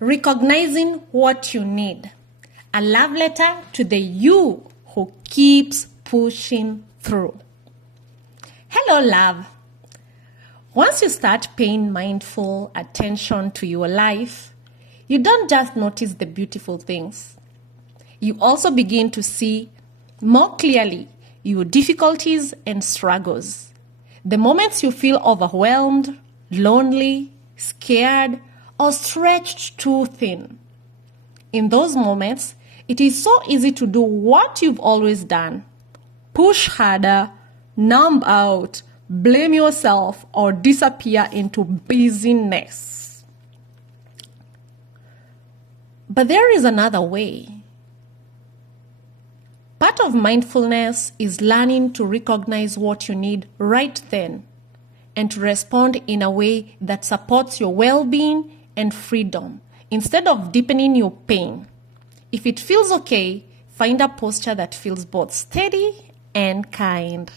Recognizing what you need. A love letter to the you who keeps pushing through. Hello, love. Once you start paying mindful attention to your life, you don't just notice the beautiful things. You also begin to see more clearly your difficulties and struggles. The moments you feel overwhelmed, lonely, scared, or stretched too thin. In those moments, it is so easy to do what you've always done. Push harder, numb out, blame yourself, or disappear into busyness. But there is another way. Part of mindfulness is learning to recognize what you need right then and to respond in a way that supports your well-being and freedom instead of deepening your pain. If it feels okay, find a posture that feels both steady and kind.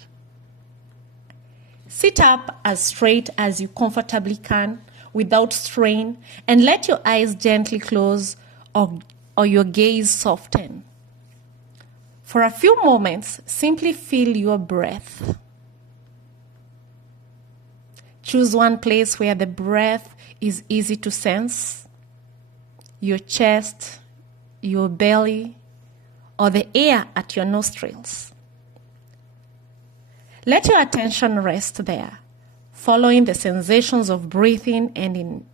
Sit up as straight as you comfortably can without strain and let your eyes gently close or your gaze soften. For a few moments, simply feel your breath. Choose one place where the breath is easy to sense. Your chest, your belly, or the air at your nostrils. Let your attention rest there, following the sensations of breathing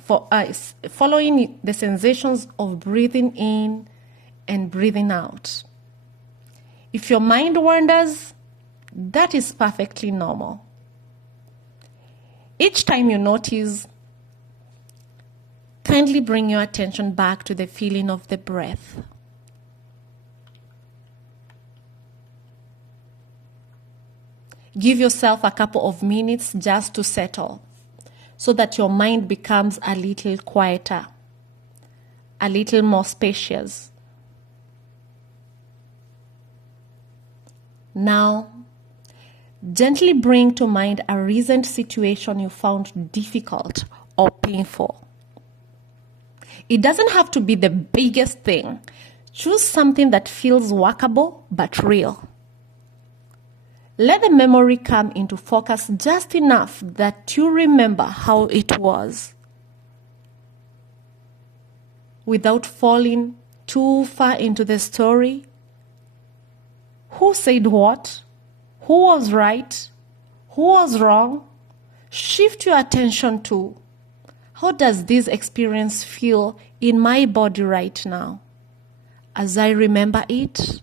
following the sensations of breathing in and breathing out. If your mind wanders, that is perfectly normal. Each time you notice, kindly bring your attention back to the feeling of the breath. Give yourself a couple of minutes just to settle so that your mind becomes a little quieter, a little more spacious. Now, gently bring to mind a recent situation you found difficult or painful. It doesn't have to be the biggest thing. Choose something that feels workable but real. Let the memory come into focus just enough that you remember how it was, without falling too far into the story. Who said what? Who was right? Who was wrong? Shift your attention to, how does this experience feel in my body right now as I remember it?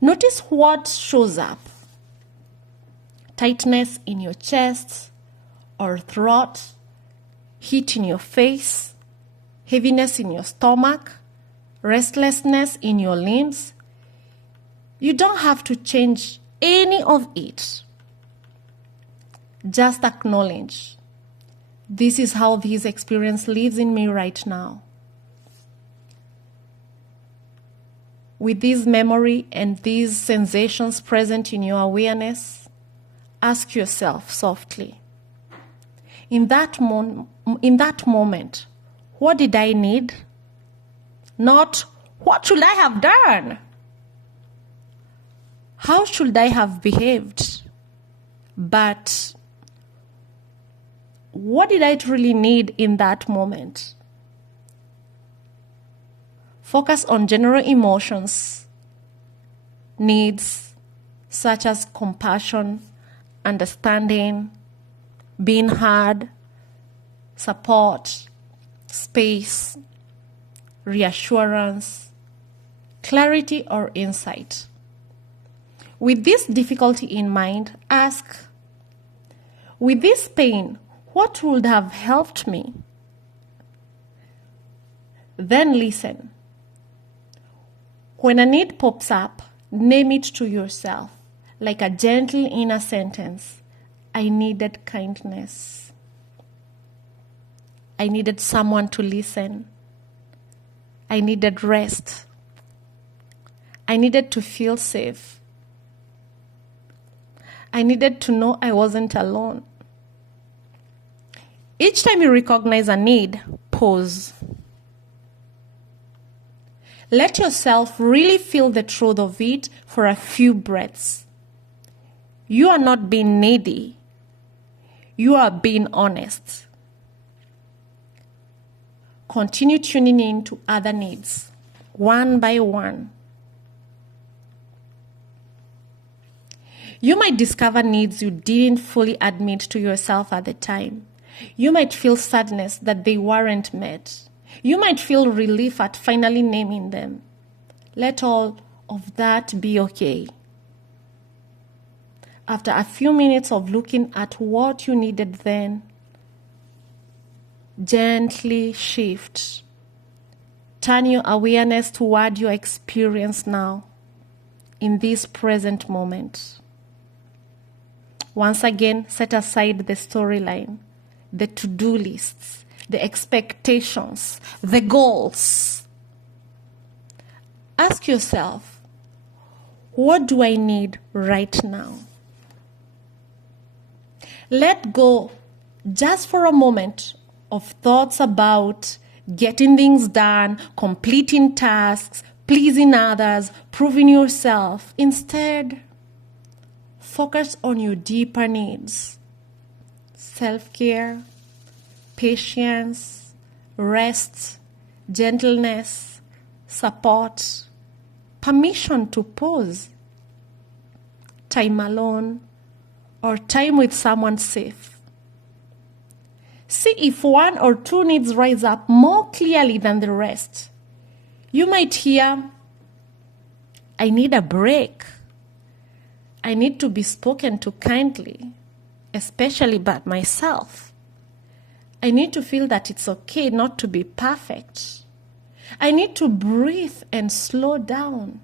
Notice what shows up. Tightness in your chest or throat, heat in your face, heaviness in your stomach, restlessness in your limbs. You don't have to change any of it. Just acknowledge, this is how this experience lives in me right now. With this memory and these sensations present in your awareness, ask yourself softly, in that moment, what did I need? Not, what should I have done? How should I have behaved? But what did I truly need in that moment? Focus on general emotions, needs such as compassion, understanding, being heard, support, space, reassurance, clarity or insight. With this difficulty in mind, ask, with this pain, what would have helped me? Then listen. When a need pops up, name it to yourself, like a gentle inner sentence. I needed kindness. I needed someone to listen. I needed rest. I needed to feel safe. I needed to know I wasn't alone. Each time you recognize a need, pause. Let yourself really feel the truth of it for a few breaths. You are not being needy. You are being honest. Continue tuning in to other needs, one by one. You might discover needs you didn't fully admit to yourself at the time. You might feel sadness that they weren't met. You might feel relief at finally naming them. Let all of that be okay. After a few minutes of looking at what you needed then, gently shift. Turn your awareness toward your experience now, in this present moment. Once again, set aside the storyline, the to-do lists, the expectations, the goals. Ask yourself, what do I need right now? Let go, just for a moment, of thoughts about getting things done, completing tasks, pleasing others, proving yourself. Instead, focus on your deeper needs: self-care, patience, rest, gentleness, support, permission to pause, time alone, or time with someone safe. See if one or two needs rise up more clearly than the rest. You might hear, I need a break. I need to be spoken to kindly, especially about myself. I need to feel that it's okay not to be perfect. I need to breathe and slow down.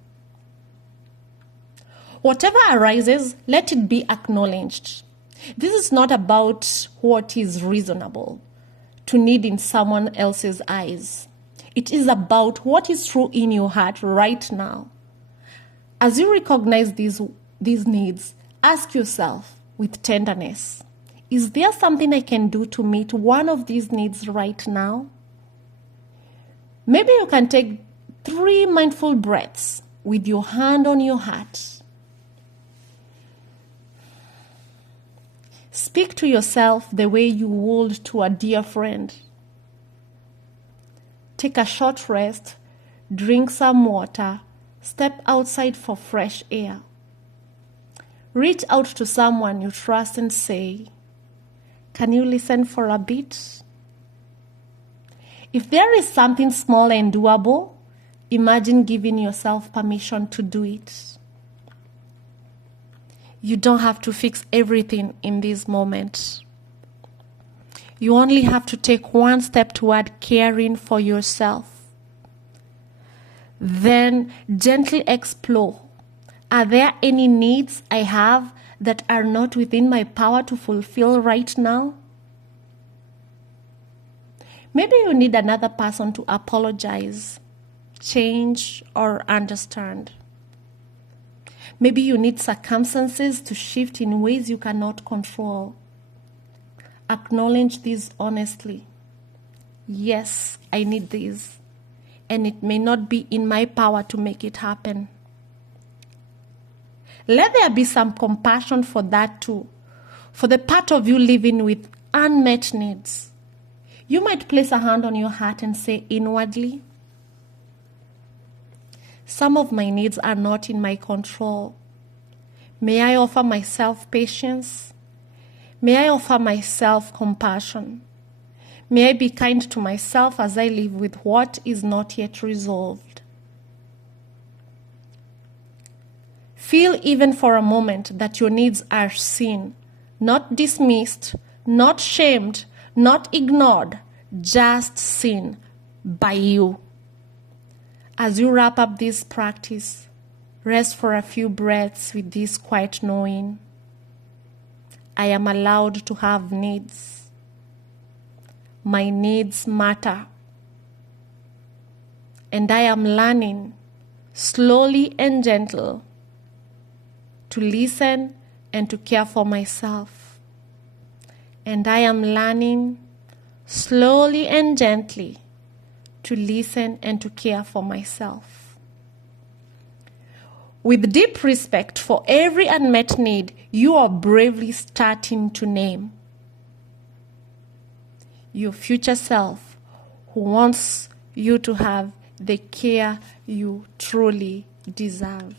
Whatever arises, let it be acknowledged. This is not about what is reasonable to need in someone else's eyes. It is about what is true in your heart right now. As you recognize these needs, ask yourself with tenderness, is there something I can do to meet one of these needs right now? Maybe you can take 3 mindful breaths with your hand on your heart. Speak to yourself the way you would to a dear friend. Take a short rest, drink some water, step outside for fresh air. Reach out to someone you trust and say, can you listen for a bit? If there is something small and doable, imagine giving yourself permission to do it. You don't have to fix everything in this moment. You only have to take one step toward caring for yourself. Then gently explore. Are there any needs I have that are not within my power to fulfill right now? Maybe you need another person to apologize, change, or understand. Maybe you need circumstances to shift in ways you cannot control. Acknowledge this honestly. Yes, I need this, and it may not be in my power to make it happen. Let there be some compassion for that too, for the part of you living with unmet needs. You might place a hand on your heart and say inwardly, some of my needs are not in my control. May I offer myself patience? May I offer myself compassion? May I be kind to myself as I live with what is not yet resolved? Feel even for a moment that your needs are seen, not dismissed, not shamed, not ignored, just seen by you. As you wrap up this practice, rest for a few breaths with this quiet knowing. I am allowed to have needs. My needs matter. And I am learning, slowly and gentle, to listen and to care for myself. And I am learning, slowly and gently, to listen and to care for myself. With deep respect for every unmet need you are bravely starting to name. Your future self who wants you to have the care you truly deserve.